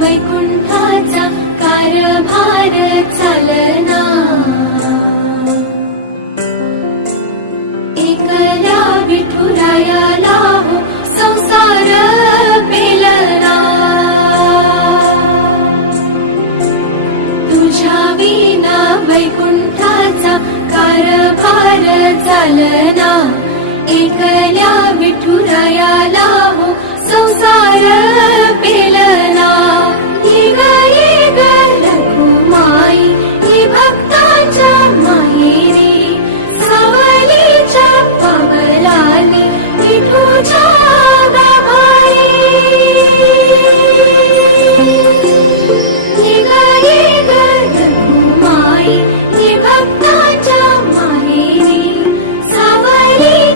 वैकुंठाचा कारभार चालना, एकल्या विठुरायाला हो संसार पेलना, तुझ्या विना वैकुंठाचा कारभार चालना, एकल्या विठुरायाला हो संसार पेलना।